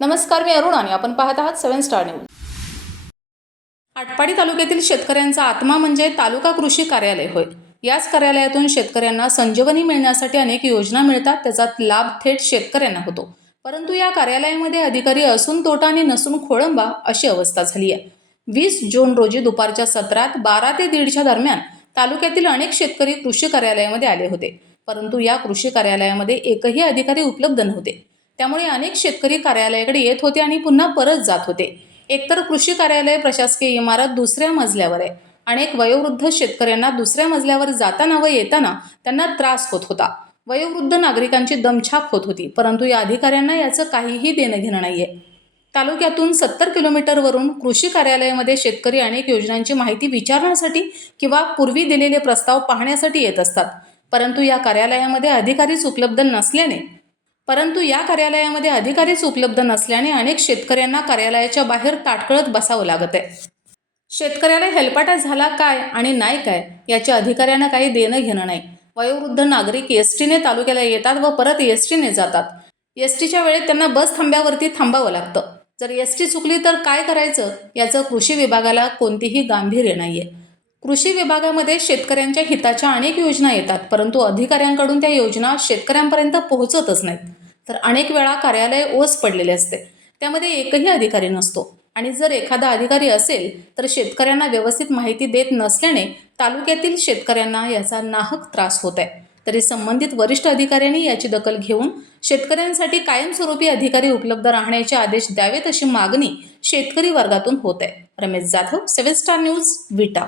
नमस्कार मी अरुण आणि आपण पाहत आहात सेव्हन स्टार न्यूज. आटपाडी तालुक्यातील शेतकऱ्यांचा आत्मा म्हणजे तालुका कृषी कार्यालय होय. याच कार्यालयातून शेतकऱ्यांना संजीवनी मिळण्यासाठी अनेक योजना मिळतात त्याचा लाभ थेट शेतकऱ्यांना होतो. परंतु या कार्यालयामध्ये अधिकारी असून तोटा आणि नसून खोळंबा अशी अवस्था झाली आहे. वीस जून रोजी दुपारच्या सत्रात बारा ते दीडच्या दरम्यान तालुक्यातील अनेक शेतकरी कृषी कार्यालयामध्ये आले होते. परंतु या कृषी कार्यालयामध्ये एकही अधिकारी उपलब्ध नव्हते. त्यामुळे अनेक शेतकरी कार्यालयाकडे येत होते आणि पुन्हा परत जात होते. एकतर कृषी कार्यालय प्रशासकीय इमारत दुसऱ्या मजल्यावर आहे. अनेक वयोवृद्ध शेतकऱ्यांना दुसऱ्या मजल्यावर जाताना व येताना त्यांना त्रास होत होता. वयोवृद्ध नागरिकांची दमछाप होत होती परंतु या अधिकाऱ्यांना याचं काहीही देणं घेणं नाहीये. तालुक्यातून सत्तर किलोमीटरवरून कृषी कार्यालयामध्ये शेतकरी अनेक योजनांची माहिती विचारण्यासाठी किंवा पूर्वी दिलेले प्रस्ताव पाहण्यासाठी येत असतात. परंतु या कार्यालयामध्ये अधिकारीच उपलब्ध नसल्याने परंतु या कार्यालयामध्ये अधिकारीच उपलब्ध नसल्याने अनेक शेतकऱ्यांना कार्यालयाच्या बाहेर ताटकळत बसावं लागत आहे. शेतकऱ्याला हेलपाटा झाला काय आणि नाही काय याच्या अधिकाऱ्यांना काही देणं घेणं नाही. वयोवृद्ध नागरिक एस टीने तालुक्याला येतात व परत एस टीने जातात. एस टीच्या वेळेत त्यांना बस थांब्यावरती थांबावं लागतं. जर एस टी चुकली तर काय करायचं? याचं कृषी विभागाला कोणतीही गांभीर्य नाहीये. कृषी विभागामध्ये शेतकऱ्यांच्या हिताच्या अनेक योजना येतात परंतु अधिकाऱ्यांकडून त्या योजना शेतकऱ्यांपर्यंत पोहोचतच नाहीत. तर अनेक वेळा कार्यालय ओस पडलेले असते. त्यामध्ये एकही अधिकारी नसतो. आणि जर एखादा अधिकारी असेल तर शेतकऱ्यांना व्यवस्थित माहिती देत नसल्याने तालुक्यातील शेतकऱ्यांना याचा नाहक त्रास होत आहे तरी संबंधित वरिष्ठ अधिकाऱ्यांनी याची दखल घेऊन शेतकऱ्यांसाठी कायमस्वरूपी अधिकारी उपलब्ध राहण्याचे आदेश द्यावेत अशी मागणी शेतकरी वर्गातून होत आहे Ramesh Jadhav seven star news Vita.